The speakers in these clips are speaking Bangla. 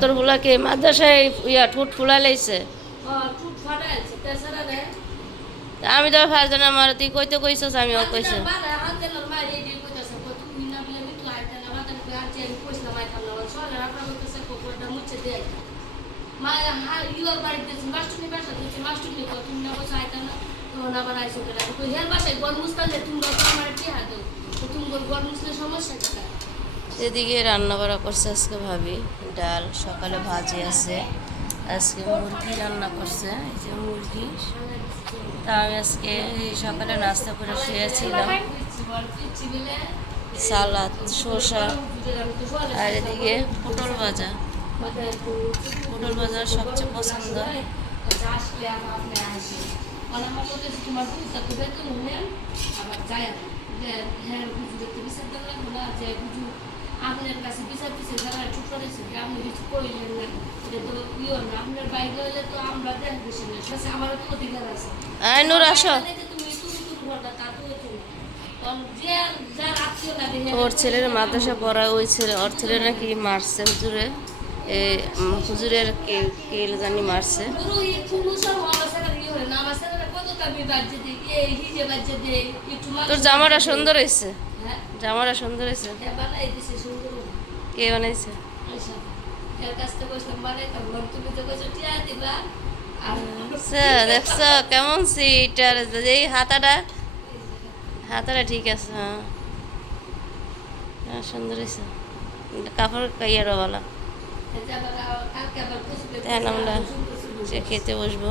তোর বুলাকে মাদ্রাসায় ইয়া ঠোঁট ফুলা লাইছে। আমি তো ফার্স্ট জানা আমার তুই কইতে কইছস আমিও কইছে। এদিকে রান্না বাড়া করছে আজকে ভাবি, ডাল, সকালে ভাজি আছে, আজকে মুরগি রান্না করছে, এই যে মুরগি। তা আমি আজকে সকালে নাস্তা করে শুয়েছিলাম, সালাদ, শসা, আর এদিকে পটল ভাজা। পটল ভাজা সবচেয়ে পছন্দ। আপনার কাছে বিচার পিছিয়ে যারা চুপ করেছে আপনি কিছু কইলেন না, এটা তো ইয়ে না, আপনার বাইরে হলে তো আমরা দেখবো সেটা আমারও তো অধিকার আছে। নূর আসো, ওর ছেলের মাদ্রাসা পড়া, ওই ছেলে ওর ছেলে নাকি মারছে হুজুরে, হুজুরের কেল জানি মারছে। তোর জামাটা সুন্দর হয়েছে, জামাটা সুন্দর হয়েছে। কে বানাইছে? দেখছ কেমন সিটার, এই হাতাটা, হাতাটা ঠিক আছে। হ্যাঁ সুন্দর হয়েছে, কাপড় কাইয়ারও বলা। হ্যাঁ আমরা সে খেতে বসবো।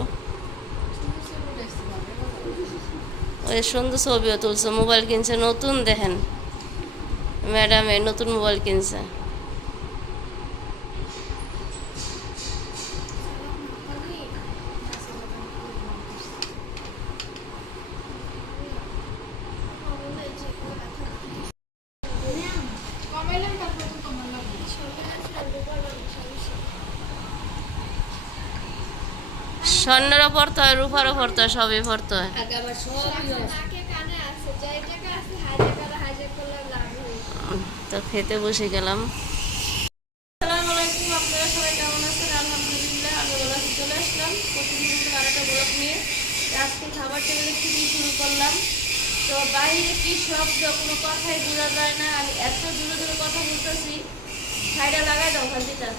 ওই সুন্দর ছবিও তুলছে, মোবাইল কিনছে নতুন, দেখেন ম্যাডামে নতুন মোবাইল কিনছে। স্বর্ণেরও পড়তে হয়, রূপারও পড়তে হয়, সবই পড়তে হয়। তো খেতে বসে গেলাম। আসসালামু আলাইকুম, আপনারা সবাই কেমন আছেন? আলহামদুলিল্লাহ আমি ভালো আছি। চলে আসলাম প্রতিদিন আরেকটা ব্লগ নিয়ে। আজকে খাবার টেবিলে খিচুড়ি শুরু করলাম। তো বাইরে কি শব্দ, কোনো কথাই বোঝা যায় না। আমি এত দূরে দূরে কথা বলতেছি, সাইডে লাগাই দাও ভাজিটা।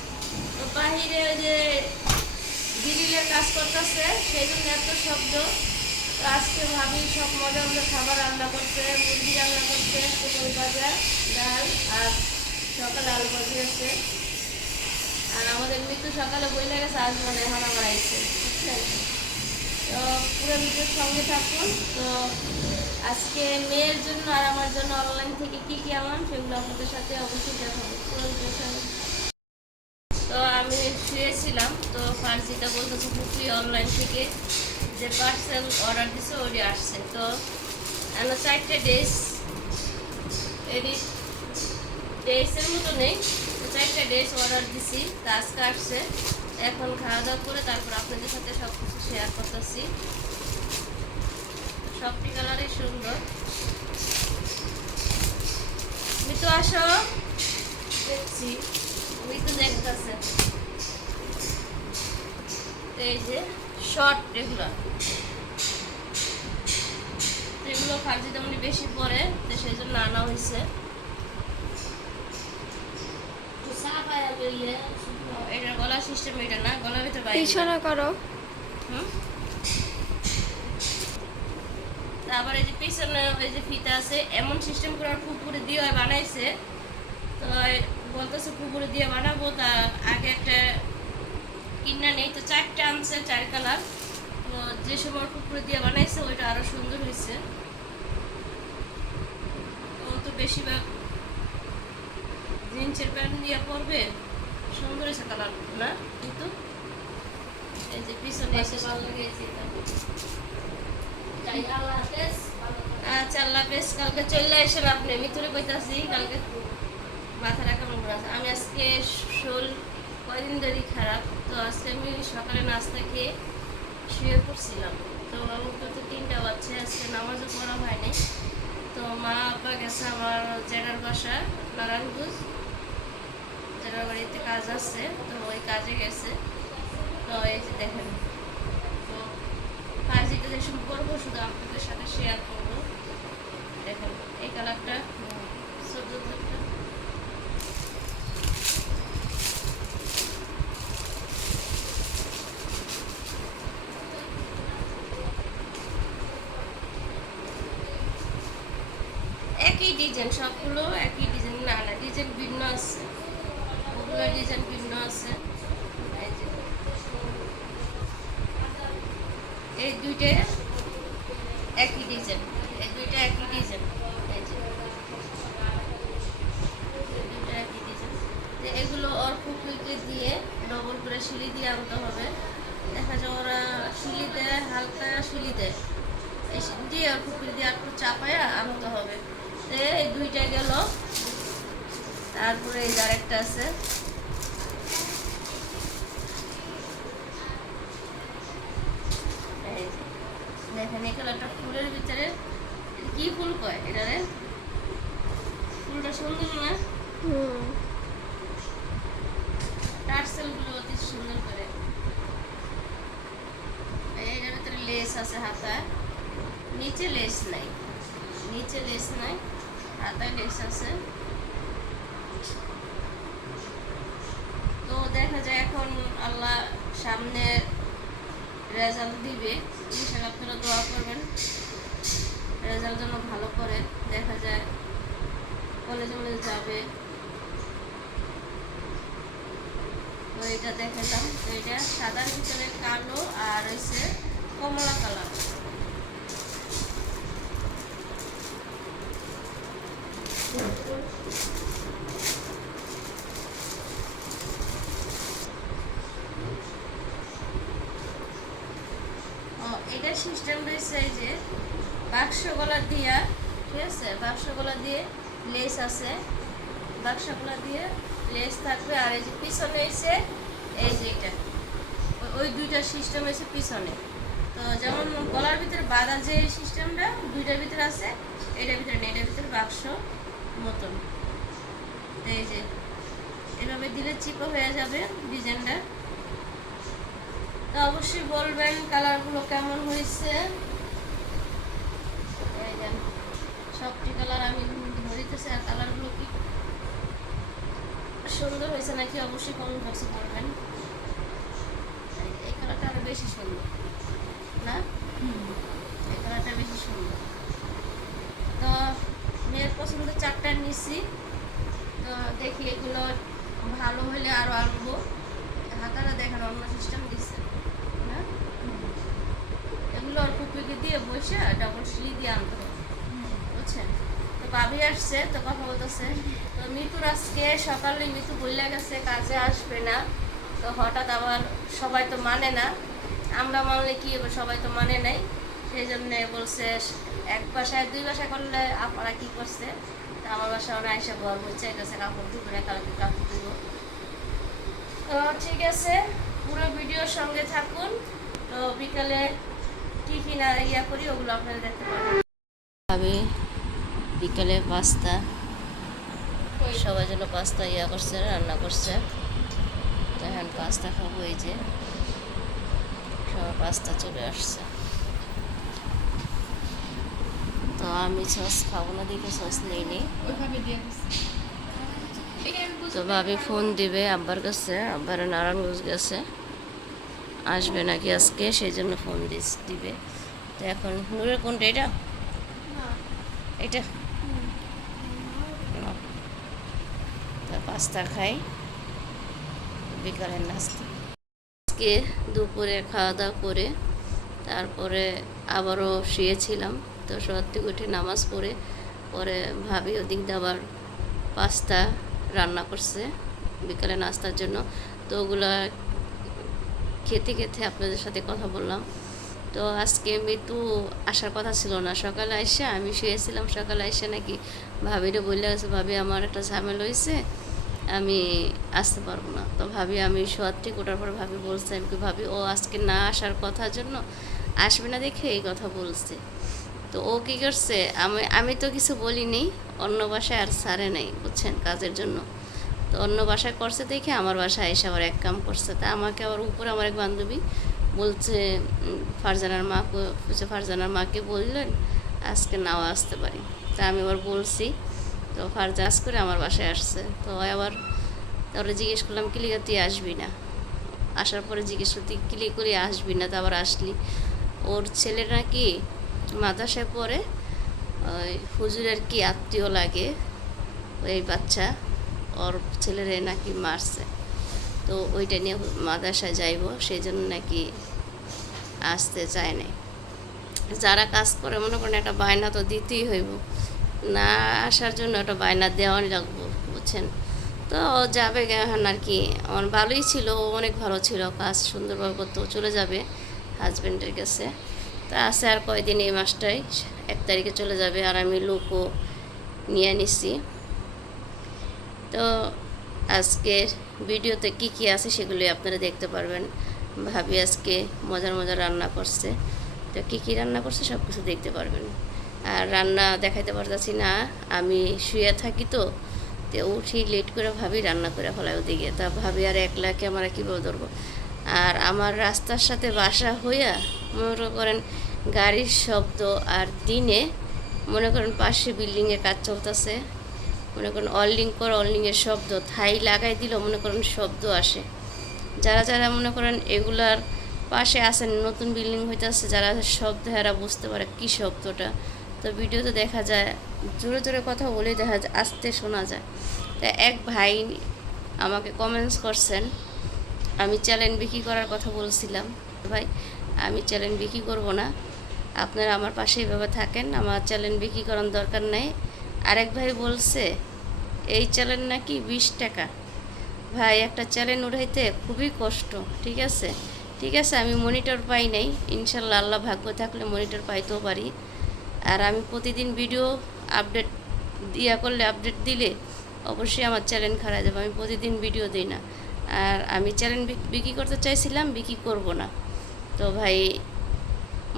তো বাহিরে যে গ্রিলের কাজ করতেছে, সেই জন্য এত শব্দ। তো আজকে ভাবি সব মজা মজা খাবার রান্না করছে, মুরগি রান্না করছে, পটল ভাজা, ডাল, আর সকালে আলু ভাজি আছে। আর আমাদের মৃত্যু সকালে বইলে গেছে, আজ মানে এখন আমার আইছে, বুঝছেন? তো পুরো ভিডিওর সঙ্গে থাকুন। তো আজকে মেয়ের জন্য আর আমার জন্য অনলাইন থেকে কি কি আনলাম সেগুলো আপনাদের সাথে অবশ্যই দেখাবো পুরো ভিডিওর সঙ্গে। তো আমি শুয়েছিলাম, তো ফার্সিটা বলতেছে ফুফি অনলাইন থেকে যে পার্সেল অর্ডার দিছে ওটি আসছে। তো আমরা 4টে ড্রেস, এটি ড্রেসের মতো নেই, তো 4টে ড্রেস অর্ডার দিছি, তা আজকে আসছে। এখন খাওয়া দাওয়া করে তারপর আপনাদের সাথে সব কিছু শেয়ার করতেছি। সবটি কালারই সুন্দর। মিতু আসো, দেখছি মিতু দেখতেছে। এই যে শর্ট, এগুলো ফার্জি তেমনি বেশি পরে, তো সেই জন্য আনা হয়েছে। এটা গলা সিস্টেম, এটা না গলা ভিতরে পিছনে করো। তারপর এই যে পিছনে এই যে ফিতা আছে, এমন সিস্টেম করে পুকুরে দিয়ে বানাইছে। তো বলতেছে পুকুরে দিয়ে বানাবো, তা আগে একটা কিনা নেই, তো 4টে আনছে, 4 কালার। তো যে সময় পুকুরে দিয়ে বানাইছে ওইটা আরো সুন্দর হয়েছে। ও তো বেশিরভাগ জিন্সের প্যান্ট দিয়ে পরবে, সুন্দর হয়েছে কালার না? কিন্তু এই যে পিছনে এসে ভালো লেগেছে। আচ্ছা আল্লাহ হাফেজ, কালকে চলে আসেন আপনি। মিথুরে কইতাছি কালকে মাথা রাখা মনে আছে। আমি আজকে শোল কয়দিন ধরে খারাপ, তো আজকে আমি সকালে নাস্তা খেয়ে শুয়ে পড়ছিলাম। তো আমার তো 3টা বাজছে, আজকে নামাজও পড়া হয়নি। তো মা আপা গেছে আমার জেঠার বাসা নারায়ণগঞ্জ, আমাদের বাড়িতে কাজ আছে, তো ওই কাজে গেছে। তো এই যে দেখেন, তো কাজ যেটা শুরু করবো, শুধু আপনাদের সাথে শেয়ার করবো। দেখেন এই কালারটা 14 একই ডিজাইন, সবগুলো একই ডিজাইন না, না ডিজাইন ভিন্ন আছে, ওগুলো ডিজাইন ভিন্ন আছে। এই যে এই দুইটা একই ডিজাইন, এই দুইটা একই ডিজাইন, এই যে দুইটা একই ডিজাইন। এগুলো অর্কুইকে দিয়ে ডবল করে সিলি দিয়ে আনতে হবে। দেখা যায় ওরা সিলি দেয়, হালকা সিলি দেয়, এই দিয়ে অর্কুইকে দিয়ে একটু চাপায়া আনতে হবে। এই দুইটা গেল, তারপরে এই যে আরেকটা আছে, এই যে দেখেন এই কালারটা ফুলের ভিতরে, কি ফুল কয় এটারে? ফুলটা সুন্দর না? টার্সেল গুলো অতি সুন্দর করে। এটার ভিতরে লেস আছে হাতায়, নিচে লেস নাই, নিচে লেস নাই, হাতায় লেস আছে। তো দেখা যায় এখন আল্লাহ সামনে রেজাল্ট দিবে, ইনশাআল্লাহ আপনারা দোয়া করবেন রেজাল্ট যেন ভালো করে। দেখা যায় কলেজে মলেজে যাবে। তো এটা দেখালাম, তো এটা সাদার ভিতরে কালো আর হচ্ছে কমলা কালার। এটা সিস্টেম রয়েছে এই যে বাক্স গলা দিয়া, ঠিক আছে, বাক্স গলা দিয়ে লেস আছে, বাক্স গলা দিয়ে লেস থাকবে। আর এই যে পিছনে এসে এই যে এটা ওই দুইটা সিস্টেম এসে পিছনে। তো যেমন গলার ভিতরে বাঁধা যে সিস্টেমটা দুইটার ভিতরে আছে, এটার ভিতরে নেই, এটার ভিতরে বাক্স মতন। এই যে এভাবে দিলে চিপো হয়ে যাবে ডিজাইনটা। তো অবশ্যই বলবেন কালারগুলো কেমন হয়েছে। এই যে সবটি কালার আমি ধরিতেছি, আর কালারগুলো কি সুন্দর হয়েছে নাকি অবশ্যই কমেন্ট বক্সে করবেন। এই কালারটা আরো বেশি সুন্দর না? এই কালারটা বেশি সুন্দর। তো মেয়ের পছন্দ 4টা নিচ্ছি, তো দেখি এগুলো ভালো হলে আরো আনবো। হাতাটা দেখেন অন্য সিস্টেম দিচ্ছে না, এগুলো অল্প কুইকে দিয়ে বসে ডাবল সিলি দিয়ে আনতে হবে, বুঝছেন? তো ভাবি আসছে, তো কথা বলতেছে। তো মিতুর আজকে সকালে মিতু বললে গেছে কাজে আসবে না। তো হঠাৎ আবার সবাই তো মানে না, আমরা মানলে কি হবে, সবাই তো মানে নাই। সেই জন্য বলছে এক বাসায় 2 বাসায় করলে আপনারা কি করছে। তা আমার বাসায় ওরা এসে ঘর বলছে গেছে কাপড় ধুবে, কালকে কাপড় ধুবো। তো ঠিক আছে, পুরো ভিডিওর সঙ্গে থাকুন। তো বিকালে টিফিন আর ইয়া করি, ওগুলো আপনারা দেখতে পাবেন। আমি বিকালে পাস্তা, সবার জন্য পাস্তা ইয়া করছে, রান্না করছে। এখন পাস্তা খাবো। এই যে সবার পাস্তা চলে আসছে। তো আমি সস খাবো না দেখে সস নেই নি। তো ভাবি ফোন দিবে আব্বার কাছে, আব্বার নারায়ণগঞ্জ গেছে, আসবে নাকি আজকে, সেই জন্য ফোন দিবে। তো এখন নূরের কোনটা, এটা এটা পাস্তা খাই বিকালের নাস্তা। আজকে দুপুরে খাওয়া দাওয়া করে তারপরে আবারও শুয়েছিলাম। তো সত্যি উঠে নামাজ পড়ে পরে ভাবি ওদিক দিয়ে আবার পাস্তা রান্না করছে বিকালে নাস্তার জন্য। তো ওগুলো খেতে খেতে আপনাদের সাথে কথা বললাম। তো আজকে মিতু আসার কথা ছিল না, সকালে আইসা আমি শুয়েছিলাম, সকালে আইসা নাকি ভাবিরে বললে গেছে, ভাবি আমার একটা ঝামেলা হয়েছে, আমি আসতে পারবো না। তো ভাবি আমি সত্যি ওঠার পর ভাবি বলছে, আমি ভাবি ও আজকে না আসার কথার জন্য আসবে না দেখে এই কথা বলছে। তো ও কী করছে, আমি তো কিছু বলিনি, অন্য বাসায় আর ছাড়ে নাই, বুঝছেন, কাজের জন্য। তো অন্য বাসায় করছে দেখে আমার বাসায় এসে আবার এক কাম করছে। তা আমাকে আবার উপরে আমার এক বান্ধবী বলছে ফারজানার মাকে বললেন আজকে নাও আসতে পারি। তা আমি আবার বলছি, তো ফারজান করে আমার বাসায় আসছে। তো আবার তাহলে জিজ্ঞেস করলাম কিলিকা তুই আসবি না? আসার পরে জিজ্ঞেস করতে কিলি করে আসবি না, তো আবার আসলি। ওর ছেলে নাকি মাদ্রাসায় পড়ে, ওই হুজুরের কি আত্মীয় লাগে ওই বাচ্চা, ওর ছেলেরে নাকি মারছে। তো ওইটা নিয়ে মাদ্রাসায় যাইব, সেই জন্য নাকি আসতে চায় নাই। যারা কাজ করে মনে করেন একটা বায়না তো দিতেই হইব, না আসার জন্য একটা বায়না দেওয়াই লাগবো, বুঝছেন। তো ও যাবে এখন আর কি। আমার ভালোই ছিল, ও অনেক ভালো ছিল, কাজ সুন্দরভাবে করতো। চলে যাবে হাজব্যান্ডের কাছে। তা আছে আর কয়দিন, এই মাসটাই 1 তারিখে চলে যাবে। আর আমি লোকও নিয়ে নিছি। তো আজকের ভিডিওতে কি কি আছে সেগুলি আপনারা দেখতে পারবেন। ভাবি আজকে মজার মজার রান্না করছে, তো কী কী রান্না করছে সব কিছু দেখতে পারবেন। আর রান্না দেখাইতে পারতেছি না, আমি শুয়ে থাকি তো উঠি লেট করে ভাবি রান্না করে ফেলাই ওদিকে। তা ভাবি আর একলা ক্যামেরা কীভাবে ধরবো। আর আমার রাস্তার সাথে বাসা হইয়া মনে করেন গাড়ির শব্দ, আর দিনে মনে করেন পাশে বিল্ডিংয়ে কাজ চলতেছে, মনে করেন অলিংয়ের শব্দ, থাই লাগাই দিল মনে করেন শব্দ আসে। যারা যারা মনে করেন এগুলার পাশে আছেন, নতুন বিল্ডিং হইতেছে, যারা শব্দ এরা বুঝতে পারে কী শব্দটা। তো ভিডিওতে দেখা যায় জোরে জোরে কথা বলেই দেখা যায়, আস্তে শোনা যায়। তা এক ভাই আমাকে কমেন্টস করছেন, আমি চ্যানেল বিক্রি করার কথা বলছিলাম। ভাই আমি চ্যানেল বিক্রি করব না, আপনারা আমার পাশে এইভাবে থাকেন, আমার চ্যানেল বিক্রি করার দরকার নেই। আরেক ভাই বলছে এই চ্যানেল নাকি 20 টাকা। ভাই একটা চ্যানেল উঠাইতে খুবই কষ্ট, ঠিক আছে ঠিক আছে। আমি মনিটর পাই নাই, ইনশাল্লাহ আল্লাহ ভাগ্য থাকলে মনিটর পাইতেও পারি। আর আমি প্রতিদিন ভিডিও আপডেট আপডেট দিলে অবশ্যই আমার চ্যানেল খারাপ যাবে। আমি প্রতিদিন ভিডিও দিই না। আর আমি চ্যানেল বিক্রি করতে চাইছিলাম, বিক্রি করব না। তো ভাই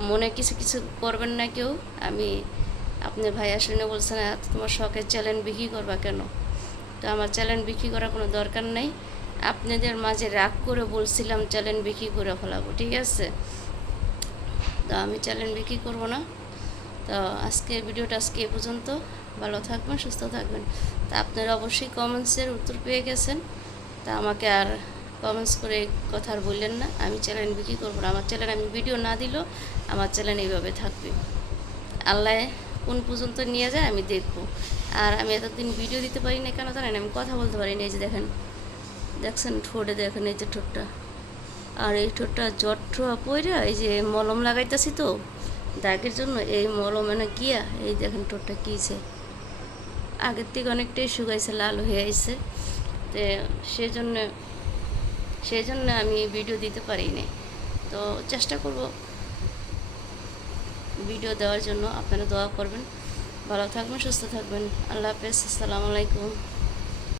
মনে কিছু কিছু করবেন না কেউ। আমি আপনি ভাই আসলে বলছেন তোমার শখের চ্যানেল বিক্রি করবা কেন? তো আমার চ্যানেল বিক্রি করার কোনো দরকার নেই। আপনাদের মাঝে রাগ করে বলছিলাম চ্যানেল বিক্রি করে ফেলাবো, ঠিক আছে। তো আমি চ্যানেল বিক্রি করব না। তো আজকের ভিডিওটা এ পর্যন্ত। ভালো থাকবেন, সুস্থ থাকবেন। তা আপনারা অবশ্যই কমেন্টসের উত্তর পেয়ে গেছেন। তা আমাকে আর কমেন্টস করে কথা আর বললেন না। আমি চ্যানেল বিক্রি করবো না। আমার চ্যানেল আমি ভিডিও না দিলেও আমার চ্যানেল এইভাবে থাকবে। আল্লাহ কোন পর্যন্ত নিয়ে যায় আমি দেখব। আর আমি এতদিন ভিডিও দিতে পারি না কেন জানেন? আমি কথা বলতে পারি না। এই যে দেখছেন ঠোঁটে, দেখেন এই যে ঠোঁটটা, আর এই ঠোঁটটা ঠোঁয়া পইরা এই যে মলম লাগাইতেছি তো দাগের জন্য, এই মলম এনে গিয়া এই দেখেন ঠোঁটটা কীছে, আগের থেকে অনেকটাই শুকাইছে, লাল হয়ে আইছে। তো সেই জন্য আমি ভিডিও দিতে পারি না। তো চেষ্টা করব ভিডিও দেওয়ার জন্য। আপনারা দোয়া করবেন। ভালো থাকবেন, সুস্থ থাকবেন। আল্লাহ হাফেজ, আসসালামু আলাইকুম।